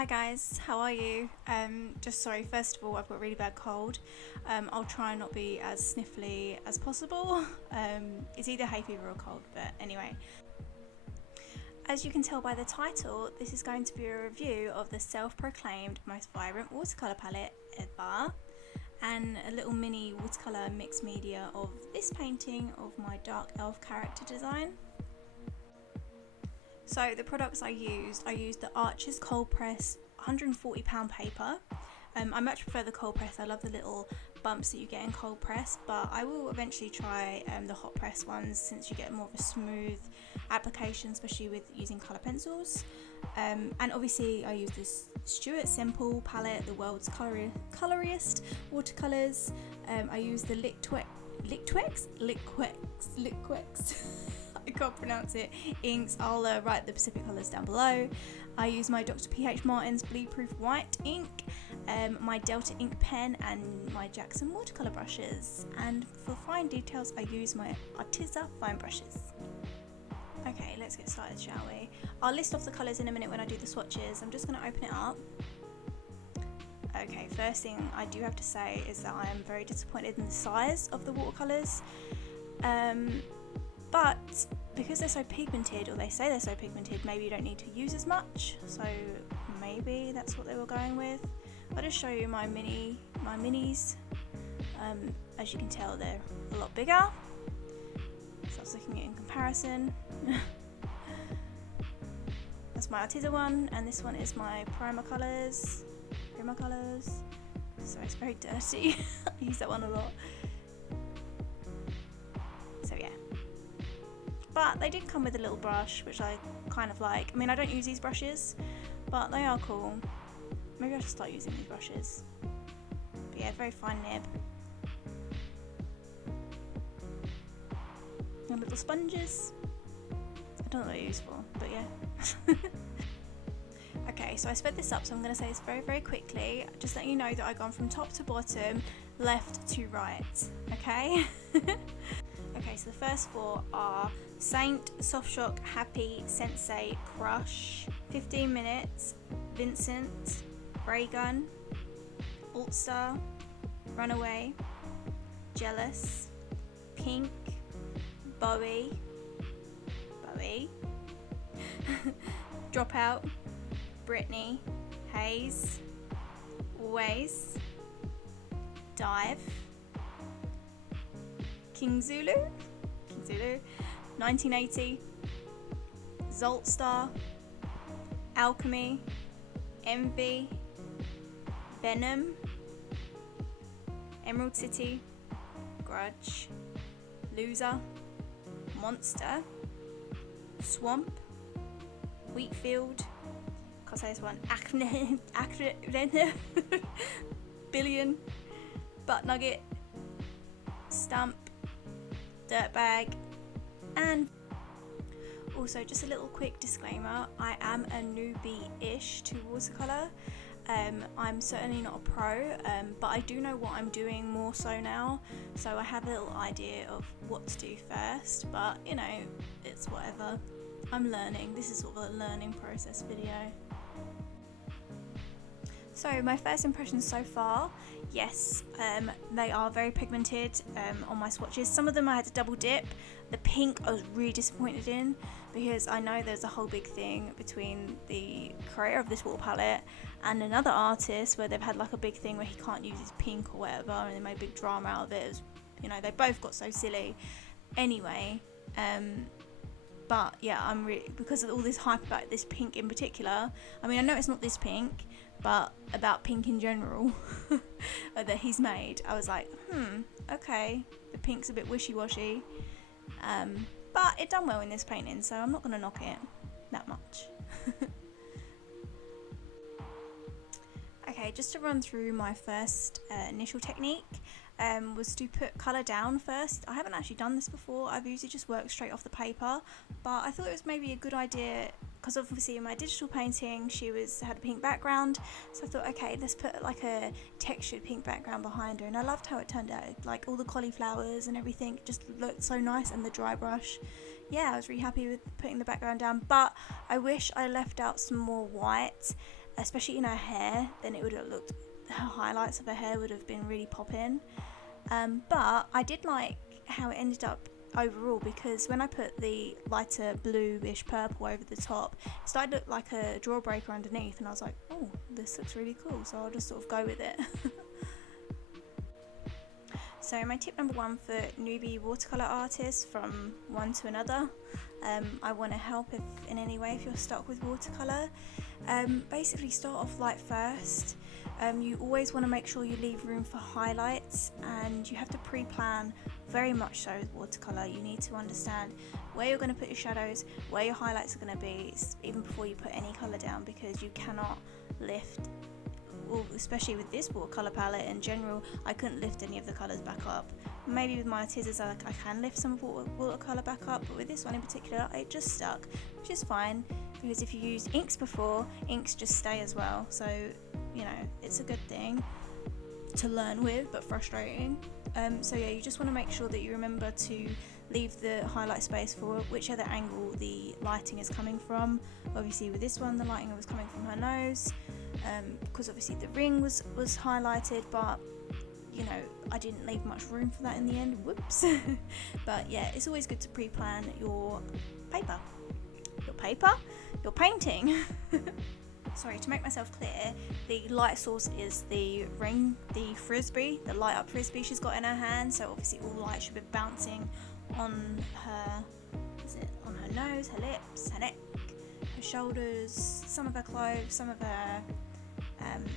Hi guys, how are you? Just sorry, first of all, I've got a really bad cold. I'll try and not be as sniffly as possible. It's either hay fever or cold, but anyway. As you can tell by the title, this is going to be a review of the self-proclaimed most vibrant watercolour palette ever, and a little mini watercolour mixed media of this painting of my dark elf character design. So the products I used the Arches cold press 140 pound paper. I much prefer the cold press. I love the little bumps that you get in cold press, but I will eventually try the hot press ones since you get more of a smooth application, especially with using colour pencils. And obviously I use this Stuart Semple palette, the world's colourist watercolours. I use the Liquitex I can't pronounce it, inks. I'll write the specific colours down below. I use my Dr. P.H. Martin's Bleed Proof White ink, my Delta ink pen, and my Jackson watercolour brushes. And for fine details, I use my Arteza fine brushes. Okay, let's get started, shall we? I'll list off the colours in a minute when I do the swatches. I'm just going to open it up. Okay, first thing I do have to say is that I am very disappointed in the size of the watercolours. But because they're so pigmented, or they say they're so pigmented, maybe you don't need to use as much, so maybe that's what they were going with. I'll just show you my minis. As you can tell, they're a lot bigger, so I was looking at it in comparison. That's my Arteza one, and this one is my Primer Colours, so it's very dirty. I use that one a lot. So yeah. But they did come with a little brush, which I kind of like. I mean, I don't use these brushes, but they are cool. Maybe I should start using these brushes. But yeah, very fine nib. And little sponges. I don't know what they're used for, but yeah. Okay, so I sped this up, so I'm going to say this very, very quickly. Just letting you know that I've gone from top to bottom, left to right, okay? Okay, so the first four are Saint, Soft Shock, Happy, Sensei, Crush, 15 Minutes, Vincent, Ray Gun, Alt Star, Runaway, Jealous, Pink, Bowie, Dropout, Britney, Haze, Always, Dive, King Zulu, 1980, Zoltstar, Alchemy, Envy, Venom, Emerald City, Grudge, Loser, Monster, Swamp, Wheatfield, can't say this one, Acne, Billion, Butt Nugget, Stump, Dirtbag, and also just a little quick disclaimer, I am a newbie-ish to watercolour. I'm certainly not a pro, but I do know what I'm doing more so now, so I have a little idea of what to do first, but you know, it's whatever. I'm learning. This is sort of a learning process video. So my first impressions so far, yes, they are very pigmented on my swatches. Some of them I had to double dip. The pink I was really disappointed in, because I know there's a whole big thing between the creator of this water palette and another artist where they've had like a big thing where he can't use his pink or whatever, and they made a big drama out of it. It was, you know, they both got so silly. Anyway, but yeah, I'm really, because of all this hype about this pink in particular. I mean, I know it's not this pink, but about pink in general that he's made, I was like, okay, the pink's a bit wishy-washy, but it done well in this painting, so I'm not going to knock it that much. Okay, just to run through my first initial technique, was to put colour down first. I haven't actually done this before. I've usually just worked straight off the paper, but I thought it was maybe a good idea because obviously in my digital painting she had a pink background, so I thought, okay, let's put like a textured pink background behind her, and I loved how it turned out. Like all the cauliflowers and everything just looked so nice, and the dry brush. Yeah, I was really happy with putting the background down, but I wish I left out some more white. especially in her hair, then it would have looked, her highlights of her hair would have been really popping. But I did like how it ended up overall, because when I put the lighter bluish purple over the top, it started to look like a draw breaker underneath, and I was like, oh, this looks really cool, so I'll just sort of go with it. So my tip number 1 for newbie watercolour artists from one to another, I want to help if in any way if you're stuck with watercolour. Basically start off light first. You always want to make sure you leave room for highlights, and you have to pre-plan very much so with watercolour. You need to understand where you're going to put your shadows, where your highlights are going to be, even before you put any colour down, because you cannot lift, well, especially with this watercolour palette in general, I couldn't lift any of the colours back up. Maybe with my artezas I can lift some watercolour back up, but with this one in particular it just stuck, which is fine, because if you used inks before, inks just stay as well, so you know, it's a good thing to learn with, but frustrating. So yeah, you just want to make sure that you remember to leave the highlight space for whichever angle the lighting is coming from. Obviously with this one the lighting was coming from her nose, because obviously the ring was highlighted, but you know, I didn't leave much room for that in the end, whoops. But yeah, it's always good to pre-plan your painting. Sorry, to make myself clear, the light source is the ring, the frisbee, the light up frisbee she's got in her hand, so obviously all light should be bouncing on her, on her nose, her lips, her neck, her shoulders, some of her clothes, some of her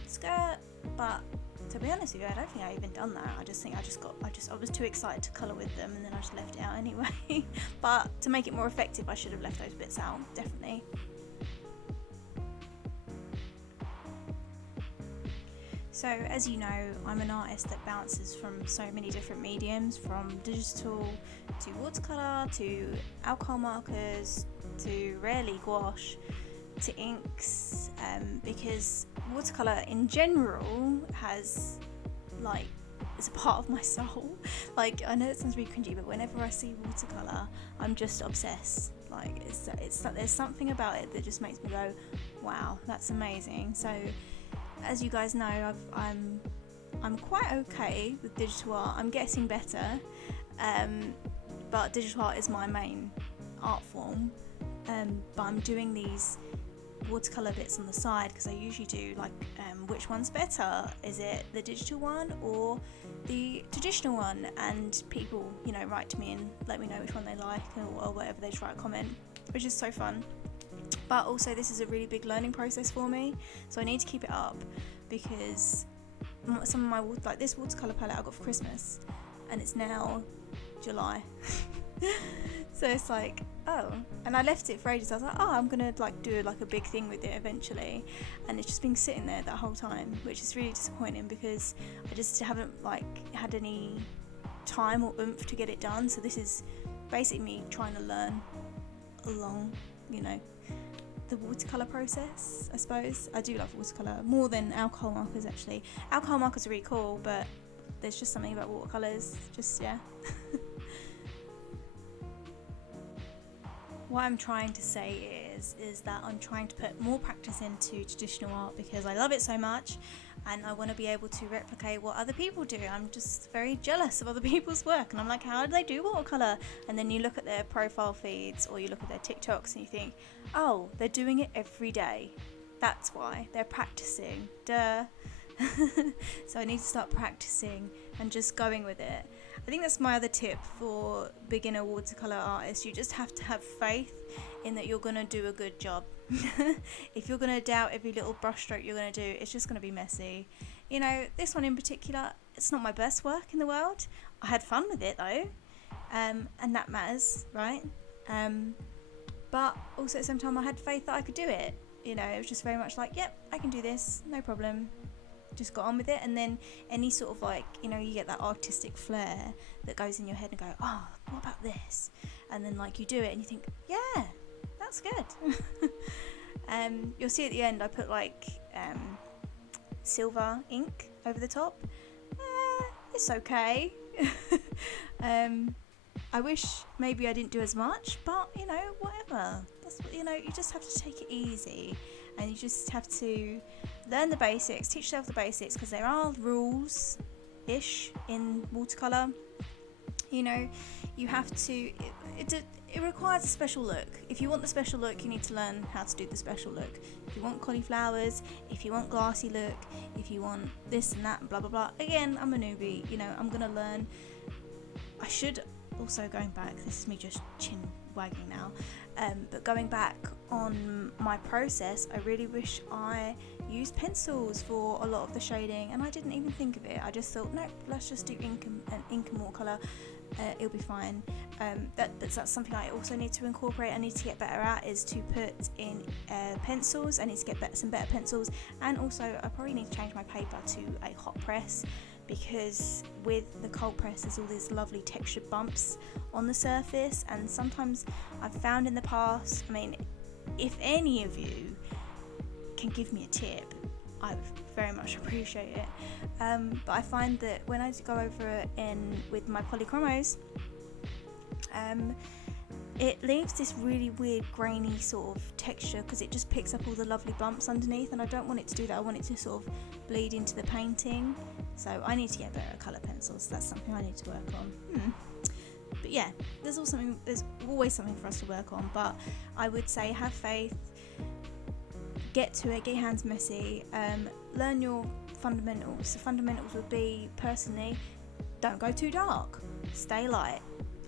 skirt. But to be honest with you, I don't think I even done that. I was too excited to colour with them, and then I just left it out anyway. But to make it more effective, I should have left those bits out, definitely. So as you know, I'm an artist that bounces from so many different mediums, from digital to watercolour to alcohol markers to rarely gouache to inks, because watercolour in general has, like, it's a part of my soul. Like, I know it sounds really cringy, but whenever I see watercolour, I'm just obsessed. Like, there's something about it that just makes me go, wow, that's amazing. So as you guys know, I'm quite okay with digital art. I'm getting better, but digital art is my main art form. But I'm doing these watercolour bits on the side because I usually do like, which one's better? Is it the digital one or the traditional one? And people, you know, write to me and let me know which one they like, or whatever, they try to comment, which is so fun. But also this is a really big learning process for me, so I need to keep it up, because some of my, like this watercolour palette I got for Christmas, and it's now July. So it's like, oh, and I left it for ages. I was like, oh, I'm gonna like do like a big thing with it eventually, and it's just been sitting there that whole time, which is really disappointing because I just haven't like had any time or oomph to get it done. So this is basically me trying to learn along, you know, the watercolour process, I suppose. I do love watercolour more than alcohol markers, actually. Alcohol markers are really cool, but there's just something about watercolours, just, yeah. What I'm trying to say is that I'm trying to put more practice into traditional art because I love it so much, and I want to be able to replicate what other people do. I'm just very jealous of other people's work, and I'm like, how do they do watercolour? And then you look at their profile feeds or you look at their TikToks and you think, oh, they're doing it every day. That's why. They're practicing. Duh. So I need to start practicing and just going with it. I think that's my other tip for beginner watercolour artists. You just have to have faith in that you're going to do a good job. If you're going to doubt every little brushstroke you're going to do, it's just going to be messy. You know, this one in particular, it's not my best work in the world. I had fun with it though, and that matters, right? But also at the same time I had faith that I could do it. You know, it was just very much like, yep, I can do this, no problem. Just got on with it. And then any sort of like, you know, you get that artistic flair that goes in your head and go, oh, what about this? And then like you do it and you think, yeah, that's good. You'll see at the end I put like silver ink over the top. It's okay. I wish maybe I didn't do as much, but you know, whatever. That's what, you know, you just have to take it easy. and you just have to learn the basics, teach yourself the basics, because there are rules-ish in watercolour. You know, you have to, it requires a special look. If you want the special look, you need to learn how to do the special look. If you want cauliflowers, if you want glassy look, if you want this and that and blah blah blah. Again, I'm a newbie, you know, I'm gonna learn. I should also, going back, this is me just chin wagging now, but going back on my process, I really wish I used pencils for a lot of the shading, and I didn't even think of it. I just thought, no, let's just do ink and watercolour. It'll be fine. That's something I also need to incorporate. I need to get better at, is to put in pencils. I need to get some better pencils, and also I probably need to change my paper to a hot press, because with the cold press there's all these lovely textured bumps on the surface, and sometimes I've found in the past, I mean, if any of you can give me a tip, I would very much appreciate it. But I find that when I go over it with my polychromos, it leaves this really weird grainy sort of texture, because it just picks up all the lovely bumps underneath, and I don't want it to do that. I want it to sort of bleed into the painting. So I need to get better at colour pencils. That's something I need to work on. But yeah, there's always something for us to work on. But I would say, have faith, get to it, get your hands messy, learn your fundamentals. The fundamentals would be, personally, don't go too dark, stay light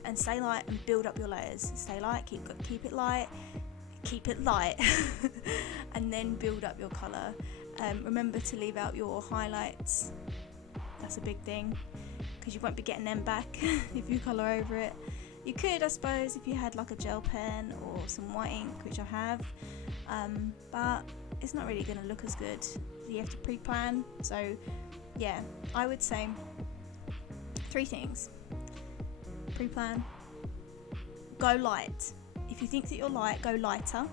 and build up your layers. Stay light, keep it light, and then build up your colour. Remember to leave out your highlights. That's a big thing, because you won't be getting them back if you colour over it. You could, I suppose, if you had like a gel pen or some white ink, which I have, but it's not really going to look as good. You have to pre-plan. So yeah, I would say 3 things. Pre-plan, go light. If you think that you're light, go lighter.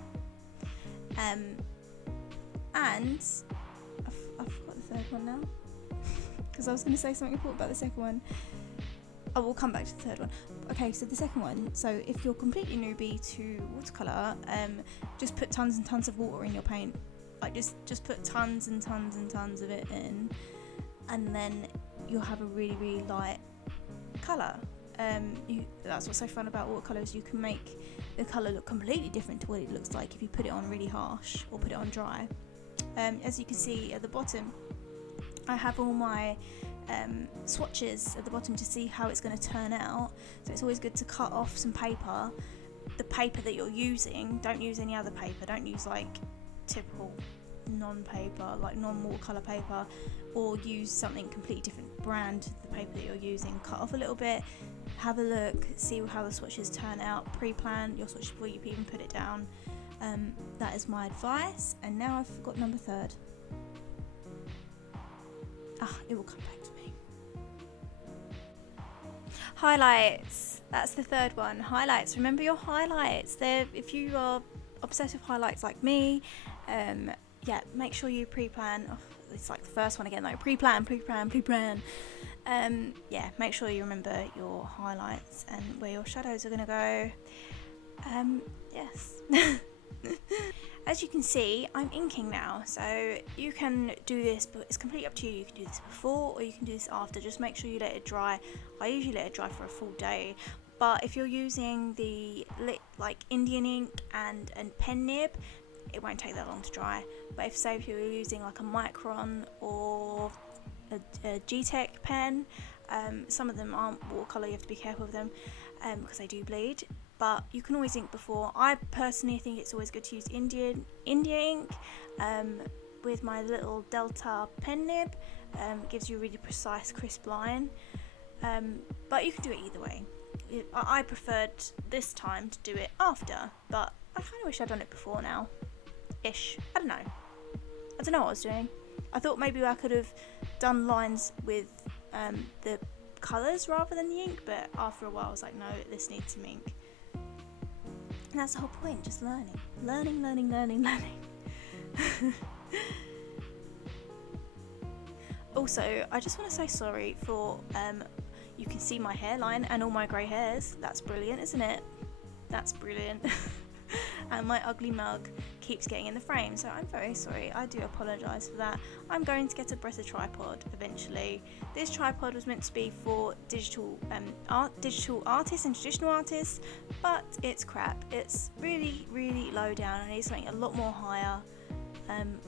And I've forgot the third one now, because I was going to say something important about the second one. I will come back to the third one. Okay, so the second one, so if you're completely newbie to watercolour, just put tons and tons of water in your paint. Like just put tons and tons and tons of it in, and then you'll have a really, really light colour. That's what's so fun about watercolours. You can make the colour look completely different to what it looks like if you put it on really harsh or put it on dry. As you can see at the bottom, I have all my swatches at the bottom to see how it's going to turn out. So it's always good to cut off some paper. The paper that you're using, don't use any other paper. Don't use like typical non-paper, like non-watercolour paper, or use something completely different brand to the paper that you're using. Cut off a little bit, have a look, see how the swatches turn out, pre-plan your swatches before you even put it down. That is my advice. And now I've forgot number 3. It will come back to me. Highlights, that's the 3rd one. Highlights, remember your highlights. If you are obsessed with highlights like me, yeah, make sure you pre-plan. It's like the first one again though. Pre-plan. Yeah, make sure you remember your highlights and where your shadows are going to go. Yes. As you can see, I'm inking now, so you can do this, but it's completely up to you. You can do this before or you can do this after. Just make sure you let it dry. I usually let it dry for a full day, but if you're using the like Indian ink and pen nib, it won't take that long to dry. But if you're using like a Micron or a G-Tech pen, some of them aren't watercolour, you have to be careful with them because they do bleed. But you can always ink before. I personally think it's always good to use India ink with my little Delta pen nib. It gives you a really precise, crisp line. But you can do it either way. I preferred this time to do it after, but I kind of wish I'd done it before now. Ish. I don't know what I was doing. I thought maybe I could have done lines with the colours rather than the ink, but after a while I was like, no, this needs some ink. And that's the whole point, just learning. Also, I just want to say sorry for, you can see my hairline and all my grey hairs. That's brilliant, isn't it? That's brilliant. And my ugly mug keeps keeps getting in the frame, so I'm very sorry. I do apologise for that. I'm going to get a better tripod eventually. This tripod was meant to be for digital artists and traditional artists, but it's crap. It's really, really low down. I need something a lot more higher.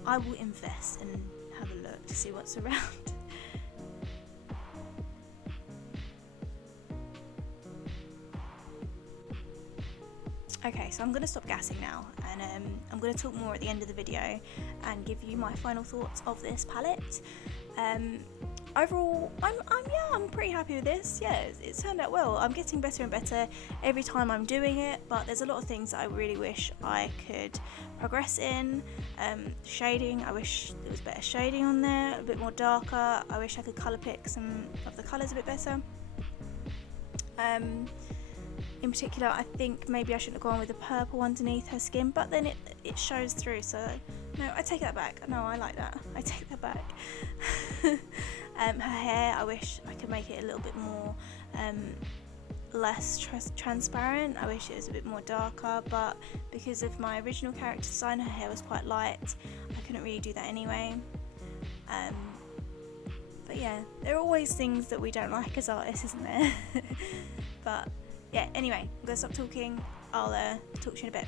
I will invest and have a look to see what's around. Okay, so I'm going to stop gassing now, and I'm going to talk more at the end of the video and give you my final thoughts of this palette. Overall, I'm pretty happy with this. Yeah, it's turned out well. I'm getting better and better every time I'm doing it, but there's a lot of things that I really wish I could progress in. Shading, I wish there was better shading on there, a bit more darker. I wish I could colour pick some of the colours a bit better. In particular, I think maybe I shouldn't have gone with the purple underneath her skin, but then it shows through, so no, I take that back. No, I like that. I take that back. Her hair, I wish I could make it a little bit more less transparent. I wish it was a bit more darker, but because of my original character design, her hair was quite light. I couldn't really do that anyway. But yeah, there are always things that we don't like as artists, isn't there? But yeah, anyway, I'm going to stop talking. I'll talk to you in a bit.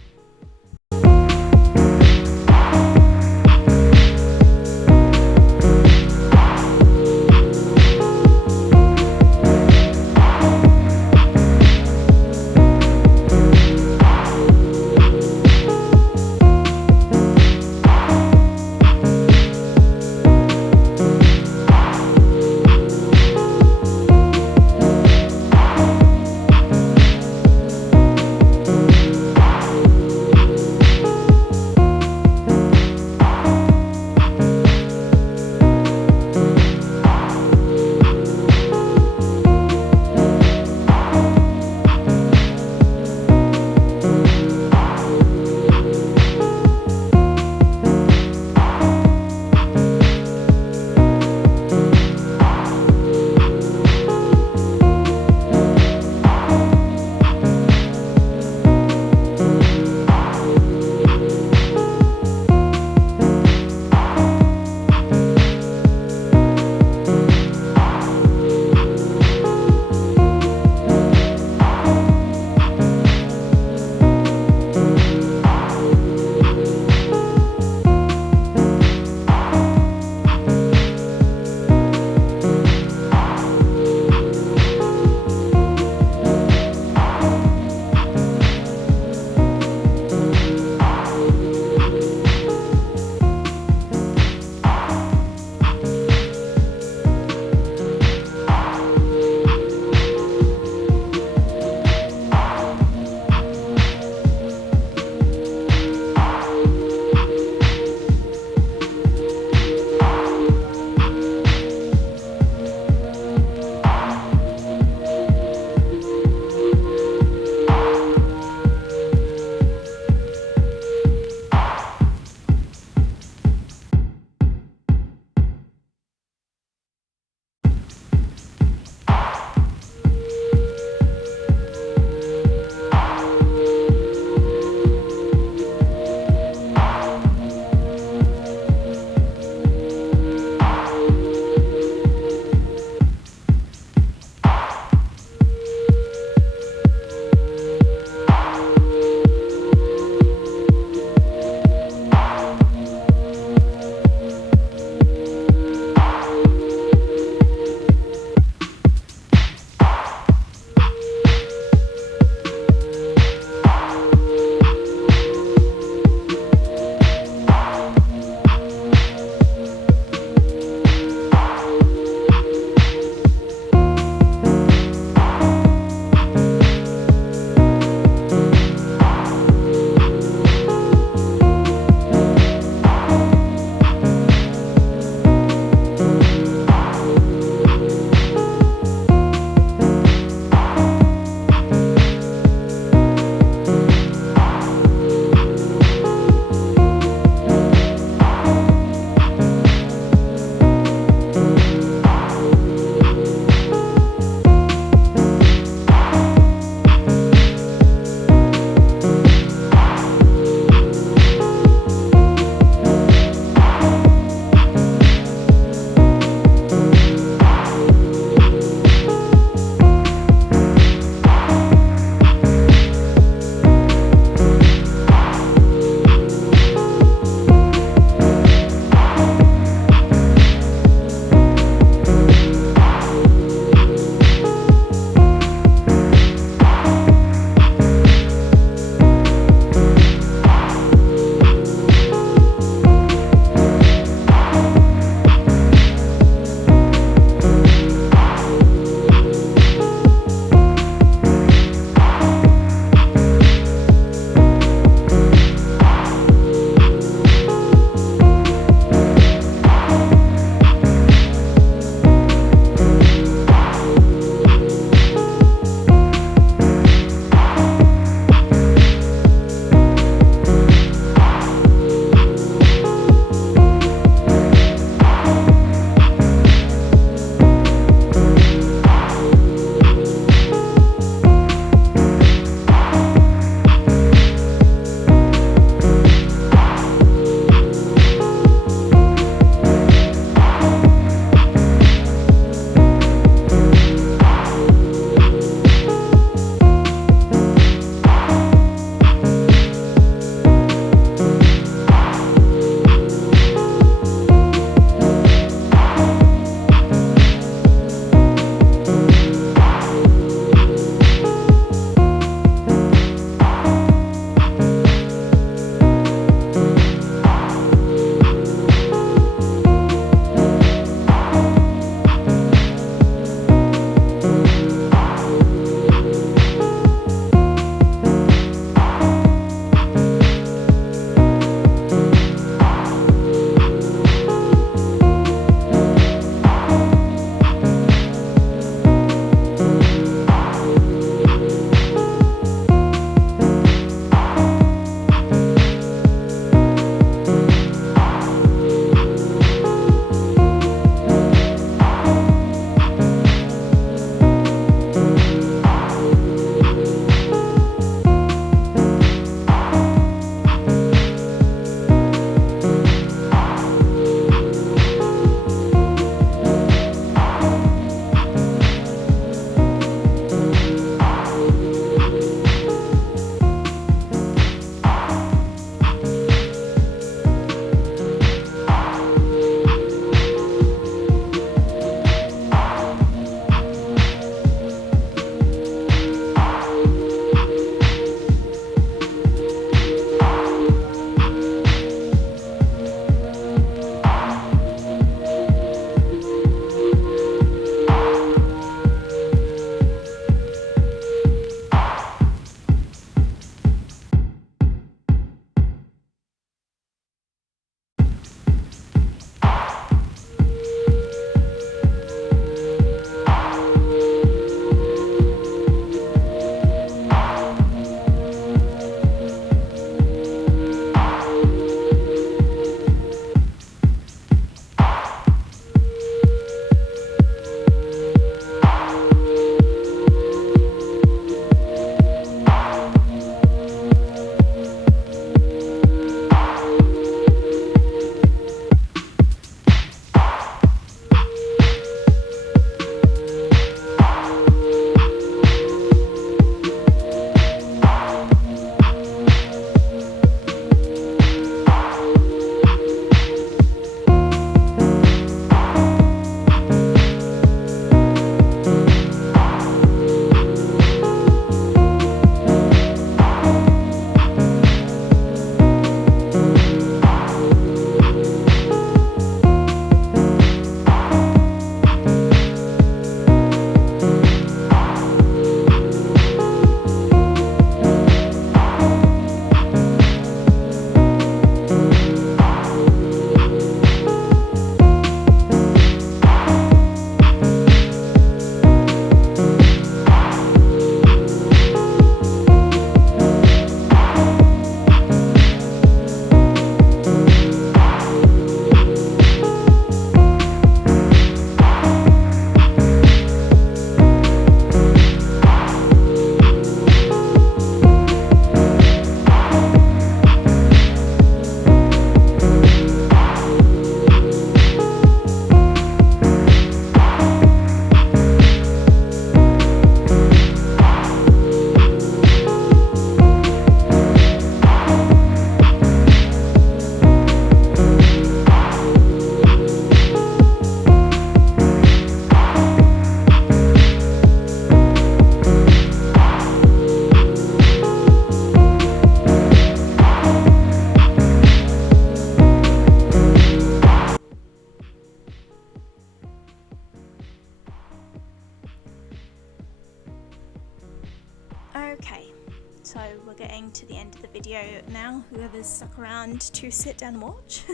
coming to the end of the video now, whoever's stuck around to sit down and watch.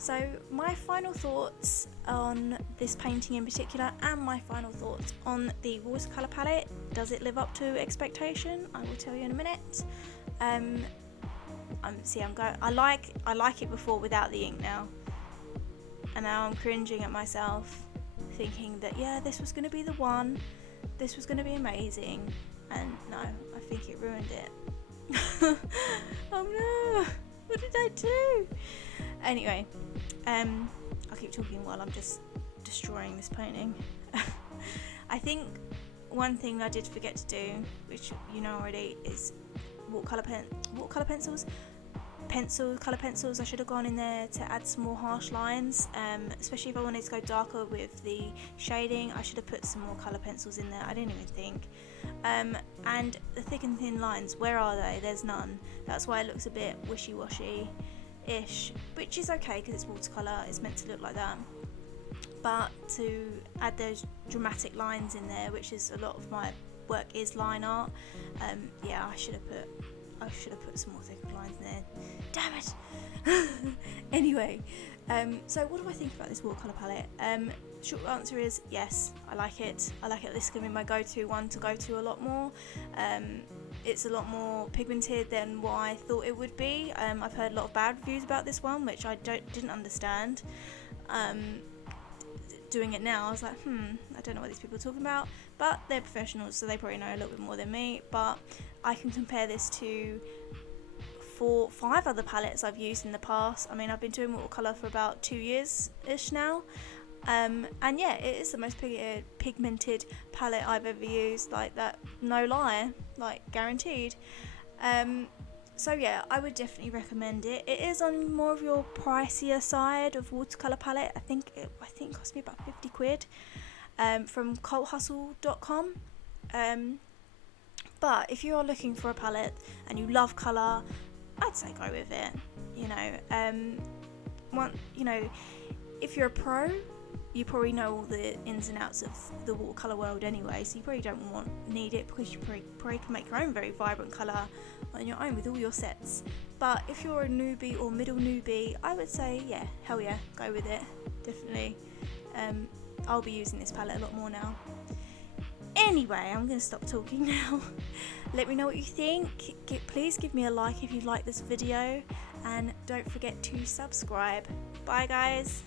So my final thoughts on this painting in particular, and my final thoughts on the watercolour palette. Does it live up to expectation? I will tell you in a minute. I like it before without the ink now, and now I'm cringing at myself, thinking that yeah, this was going to be the one, this was going to be amazing, and no, I think it ruined it. Oh no, what did I do? Anyway, I'll keep talking while I'm just destroying this painting. I think one thing I did forget to do, which you know already, is watercolour pencils. Colour pencils. I should have gone in there to add some more harsh lines, especially if I wanted to go darker with the shading. I should have put some more colour pencils in there. I didn't even think. And the thick and thin lines, where are they? There's none. That's why it looks a bit wishy-washy-ish, which is okay because it's watercolour, it's meant to look like that. But to add those dramatic lines in there, which is a lot of my work is line art, yeah, I should have put some more thick lines in there. Damn it. Anyway, so what do I think about this watercolour palette? Short answer is yes, I like it. This is going to be my go-to one to go to a lot more. It's a lot more pigmented than what I thought it would be. I've heard a lot of bad reviews about this one, which I didn't understand. Doing it now, I was like, I don't know what these people are talking about, but they're professionals, so they probably know a little bit more than me. But I can compare this to 4-5 other palettes I've used in the past. I mean, I've been doing watercolour for about 2 years-ish now, and yeah, it is the most pigmented palette I've ever used, like that, no lie, like guaranteed. So yeah, I would definitely recommend it. It is on more of your pricier side of watercolour palette. I think it cost me about 50 quid from culthustle.com. But if you're looking for a palette and you love colour, I'd say go with it. If you're a pro, you probably know all the ins and outs of the watercolour world anyway, so you probably don't need it, because you probably can make your own very vibrant colour on your own with all your sets. But if you're a newbie or middle newbie, I would say yeah, hell yeah, go with it, definitely. I'll be using this palette a lot more now. Anyway, I'm going to stop talking now. Let me know what you think. Please give me a like if you like this video, and don't forget to subscribe. Bye guys.